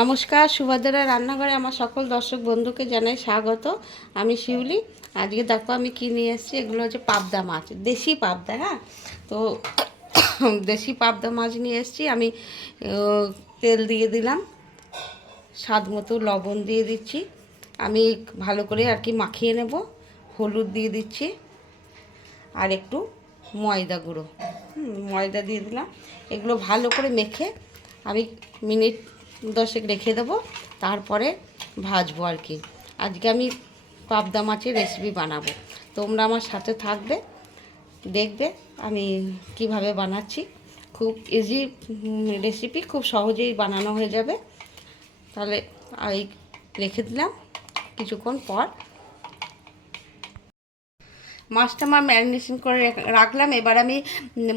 নমস্কার, সুভদ্রা রান্নাঘরে আমার সকল দর্শক বন্ধুকে জানাই স্বাগত। আমি শিউলি। আজকে দেখো আমি কি নিয়ে এসেছি, এগুলো হচ্ছে পাবদা মাছ, দেশি পাবদা হ্যাঁ? তো দেশি পাবদা মাছ নিয়ে এসেছি। আমি তেল দিয়ে দিলাম, স্বাদ মতো লবণ দিয়ে দিচ্ছি। আমি ভালো করে আর কি মাখিয়ে নেব, হলুদ দিয়ে দিচ্ছি, আর একটু ময়দা গুঁড়ো। ময়দা দিয়ে দিলাম। এগুলো ভালো করে মেখে আমি মিনিট দশেক রেখে দেবো, তারপরে ভাজবো আর কি। আজকে আমি পাবদা মাছের রেসিপি বানাবো। তোমরা আমার সাথে থাকবে, দেখবে আমি কীভাবে বানাচ্ছি। খুব ইজি রেসিপি খুব সহজেই বানানো হয়ে যাবে। তাহলে এই রেখে দিলাম কিছুক্ষণ পর। মাছটা আমার ম্যারিনেশন করে রাখলাম। এবার আমি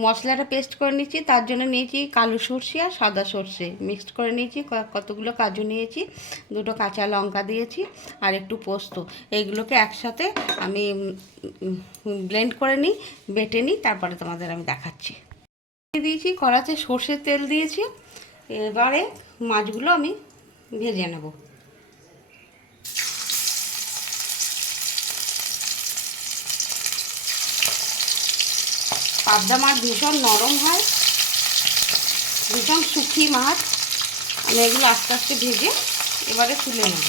মশলাটা পেস্ট করে নিচ্ছি তার জন্য নিয়েছি কালো সর্ষে আর সাদা সর্ষে। মিক্সড করে নিয়েছি। কতগুলো কাজু নিয়েছি। দুটো কাঁচা লঙ্কা দিয়েছি আর একটু পোস্ত। এইগুলোকে একসাথে আমি ব্লেন্ড করে নিই, বেটে নিই, তারপরে তোমাদের আমি দেখাচ্ছি। দিয়েছি, কড়াতে সর্ষের তেল দিয়েছি। এবারে মাছগুলো আমি ভেজে নেব। পাবদা মাছ ভীষণ নরম হয়, ভীষণ শুকি মাছ। আমি এগুলো আস্তে আস্তে ভেজে এবারে তুলে নেব।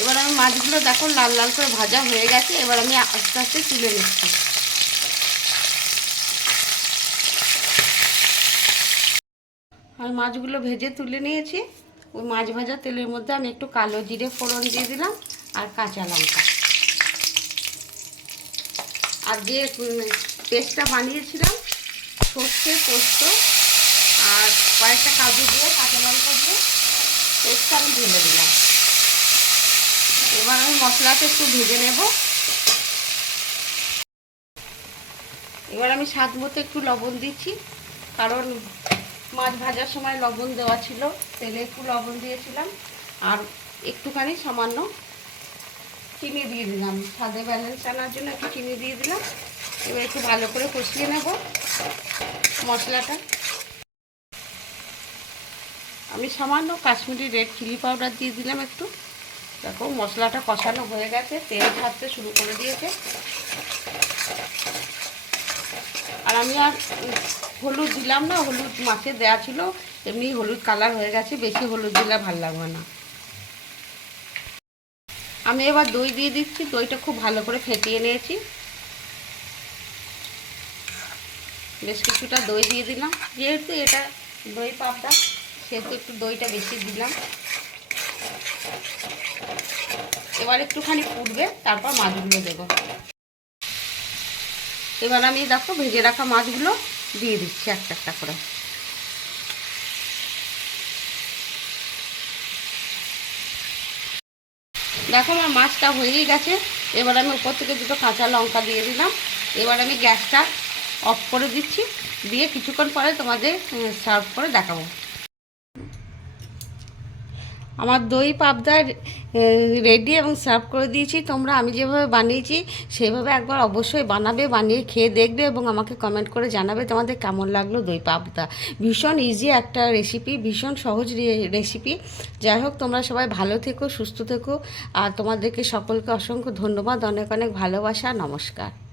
এবার আমি মাছগুলো দেখো লাল লাল করে ভাজা হয়ে গেছে, এবার আমি আস্তে আস্তে তুলে নিচ্ছি। আমি মাছগুলো ভেজে তুলে নিয়েছি। ওই মাছ ভাজা তেলের মধ্যে আমি একটু কালো জিরে ফোড়ন দিয়ে দিলাম আর কাঁচা লঙ্কা। আর যে পেস্টটা বানিয়েছিলাম, সর্ষে পোস্ত আর কয়েকটা কাজু দিয়ে, কাঁচা লঙ্কা দিয়ে পেস্টটা আমি ঢেলে দিলাম এবার আমি মশলাটা একটু ভেজে নেব। এবার আমি স্বাদ মতো একটু লবণ দিচ্ছি, কারণ মাছ ভাজার সময় লবণ দেওয়া ছিল, তেলে একটু লবণ দিয়েছিলাম, আর একটুখানি সামান্য চিনি দিয়ে দিলাম। স্বাদে ব্যালেন্স আনার জন্য একটু চিনি দিয়ে দিলাম। এবার একটু ভালো করে কষিয়ে নেব মশলাটা। আমি সামান্য কাশ্মীরি রেড চিলি পাউডার দিয়ে দিলাম একটু। দেখো, মশলাটা কষানো হয়ে গেছে, তেল ছাড়তে শুরু করে দিয়েছে। আর আমি আর হলুদ দিলাম না, হলুদ মাছে দেওয়া ছিল, এমনি হলুদ কালার হয়ে গেছে, বেশি হলুদ দিলে ভালো লাগবে না। আমি এবার দই দিয়ে দিচ্ছি, দইটা খুব ভালো করে ফেটিয়ে নিয়েছি। বেশ কিছুটা দই দিয়ে দিলাম। যেহেতু এটা দই পাবদা, সেহেতু একটু দইটা বেশি দিলাম। এবার একটুখানি ফুটবে, তারপর মাছগুলো দেবো। এবার আমি দেখো, ভেজে রাখা মাছগুলো দিয়ে দিচ্ছি একটা একটা করে। দেখো আমার মাছটা হয়েই গেছে। এবার আমি উপর থেকে দুটো কাঁচা লঙ্কা দিয়ে দিলাম। এবার আমি গ্যাসটা অফ করে দিচ্ছি। দিয়ে কিছুক্ষণ পরে তোমাদের সার্ভ করে দেখাবো। আমার দই পাবদা রেডি এবং সার্ভ করে দিয়েছি। তোমরা আমি যেভাবে বানিয়েছি, সেভাবে একবার অবশ্যই বানাবে, বানিয়ে খেয়ে দেখবে এবং আমাকে কমেন্ট করে জানাবে তোমাদের কেমন লাগল দই পাবদা। ভীষণ ইজি একটা রেসিপি ভীষণ সহজ রেসিপি যাই হোক, তোমরা সবাই ভালো থেকো, সুস্থ থেকো। আর তোমাদেরকে সকলকে অসংখ্য ধন্যবাদ, অনেক অনেক ভালোবাসা, নমস্কার।